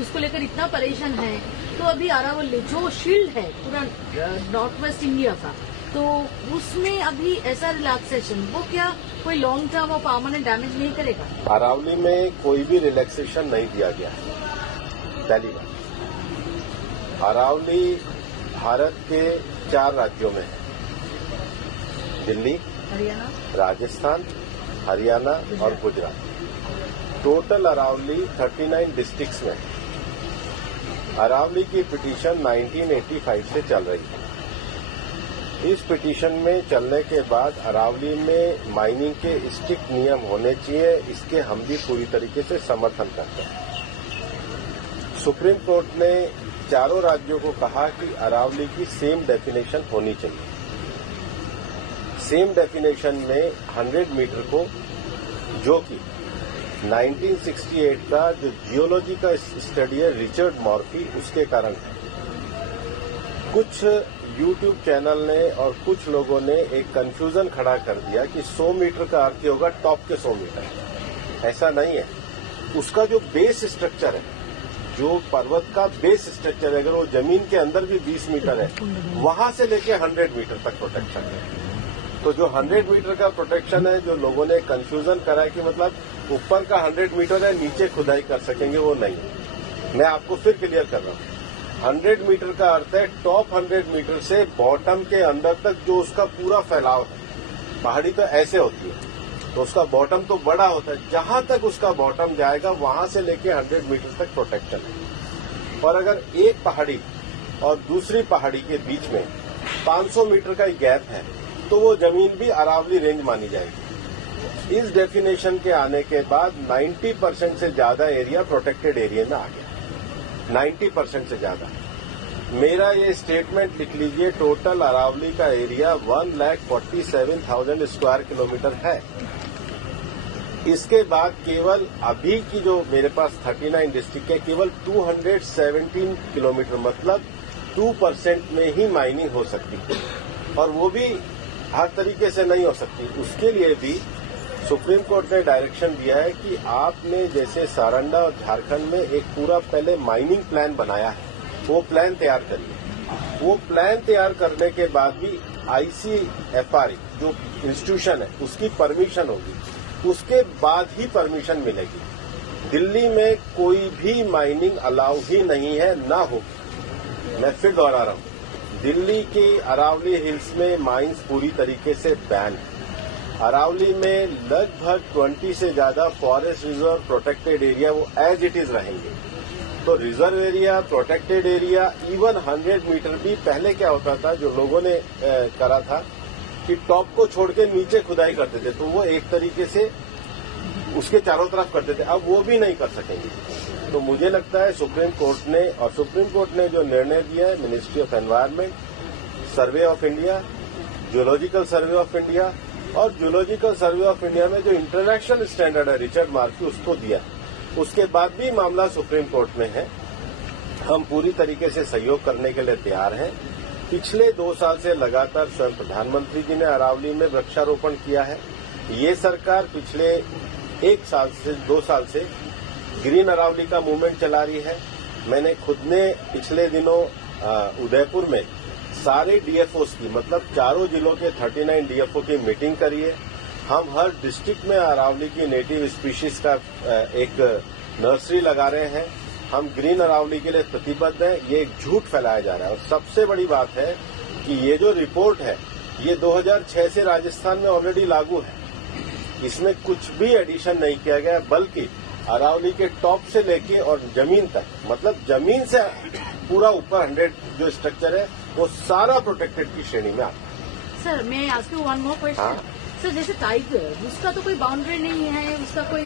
उसको लेकर इतना परेशान है। तो अभी अरावली जो शील्ड है पूरा नॉर्थ वेस्ट इंडिया का, तो उसमें अभी ऐसा रिलैक्सेशन वो क्या कोई लॉन्ग टर्म और परमानेंट डैमेज नहीं करेगा? अरावली में कोई भी रिलैक्सेशन नहीं दिया गया है। पहली बात, अरावली भारत के 4 राज्यों में है, दिल्ली, हरियाणा, राजस्थान, हरियाणा और गुजरात। टोटल अरावली 39 डिस्ट्रिक्ट्स में है। अरावली की पिटीशन 1985 से चल रही है। इस पिटीशन में चलने के बाद अरावली में माइनिंग के स्ट्रिक्ट नियम होने चाहिए, इसके हम भी पूरी तरीके से समर्थन करते हैं। सुप्रीम कोर्ट ने चारों राज्यों को कहा कि अरावली की सेम डेफिनेशन होनी चाहिए। सेम डेफिनेशन में 100 मीटर को, जो कि 1968 का जो जियोलॉजी का स्टडी है रिचर्ड मॉर्फी, उसके कारण है। कुछ यूट्यूब चैनल ने और कुछ लोगों ने एक कंफ्यूजन खड़ा कर दिया कि 100 मीटर का अर्थ होगा टॉप के 100 मीटर। ऐसा नहीं है। उसका जो बेस स्ट्रक्चर है, जो पर्वत का बेस स्ट्रक्चर है, अगर वो जमीन के अंदर भी 20 मीटर है, वहां से लेके 100 मीटर तक प्रोटेक्शन है। तो जो 100 मीटर का प्रोटेक्शन है, जो लोगों ने कंफ्यूजन करा है कि मतलब ऊपर का 100 मीटर है, नीचे खुदाई कर सकेंगे, वो नहीं है। मैं आपको फिर क्लियर कर रहा हूं। 100 मीटर का अर्थ है टॉप 100 मीटर से बॉटम के अंदर तक जो उसका पूरा फैलाव है। पहाड़ी तो ऐसे होती है, तो उसका बॉटम तो बड़ा होता है, जहां तक उसका बॉटम जाएगा वहां से लेके 100 मीटर तक प्रोटेक्शन है। और अगर एक पहाड़ी और दूसरी पहाड़ी के बीच में 500 मीटर का गैप है, तो वो जमीन भी अरावली रेंज मानी जाएगी। इस डेफिनेशन के आने के बाद 90% से ज्यादा एरिया प्रोटेक्टेड एरिया में आ गया। 90% से ज्यादा। मेरा ये स्टेटमेंट लिख लीजिए, टोटल अरावली का एरिया 1,47,000 स्क्वायर किलोमीटर है। इसके बाद केवल अभी की जो मेरे पास 39 डिस्ट्रिक्ट है, केवल 217 किलोमीटर, मतलब 2% में ही माइनिंग हो सकती है। और वो भी हर तरीके से नहीं हो सकती। उसके लिए भी सुप्रीम कोर्ट ने डायरेक्शन दिया है कि आपने जैसे सारंडा और झारखंड में एक पूरा पहले माइनिंग प्लान बनाया है, वो प्लान तैयार करिए। वो प्लान तैयार करने के बाद भी ICFR जो इंस्टीट्यूशन है उसकी परमिशन होगी, उसके बाद ही परमिशन मिलेगी। दिल्ली में कोई भी माइनिंग अलाउ ही नहीं है, ना होगी। मैं फिर दोहरा रहा हूं, दिल्ली के अरावली हिल्स में माइंस पूरी तरीके से बैन है। अरावली में लगभग 20 से ज्यादा फॉरेस्ट रिजर्व प्रोटेक्टेड एरिया वो एज इट इज रहेंगे। तो reserve area, protected area, even 100 metre भी पहले क्या होता था, जो लोगों ने करा था कि टॉप को छोड़ के नीचे खुदाई करते थे, तो वो एक तरीके से उसके चारों तरफ करते थे। अब वो भी नहीं कर सकेंगे। तो मुझे लगता है सुप्रीम कोर्ट ने जो निर्णय दिया है, ministry of environment, survey of India, geological survey of India, और जियोलॉजिकल सर्वे ऑफ इंडिया में जो इंटरनेशनल स्टैंडर्ड है रिचर्ड मॉर्फी, उसको दिया। उसके बाद भी मामला सुप्रीम कोर्ट में है। हम पूरी तरीके से सहयोग करने के लिए तैयार हैं। पिछले 2 साल से लगातार स्वयं प्रधानमंत्री जी ने अरावली में वृक्षारोपण किया है। ये सरकार पिछले 2 साल से ग्रीन अरावली का मूवमेंट चला रही है। मैंने खुद ने पिछले दिनों उदयपुर में सारे डीएफओस की, मतलब चारों जिलों के 39 डीएफओ की मीटिंग करी है। हम हर डिस्ट्रिक्ट में अरावली की नेटिव स्पीशीज का एक नर्सरी लगा रहे हैं। हम ग्रीन अरावली के लिए प्रतिबद्ध हैं। ये एक झूठ फैलाया जा रहा है। और सबसे बड़ी बात है कि ये जो रिपोर्ट है, ये 2006 से राजस्थान में ऑलरेडी लागू है। इसमें कुछ भी एडिशन नहीं किया गया, बल्कि अरावली के टॉप से लेके और जमीन तक, मतलब जमीन से पूरा ऊपर 100 जो स्ट्रक्चर है, वो सारा प्रोटेक्टेड की श्रेणी में आता है। सर, मैं ask you one more question. Sir, जैसे टाइगर, उसका तो कोई बाउंड्री नहीं है, उसका कोई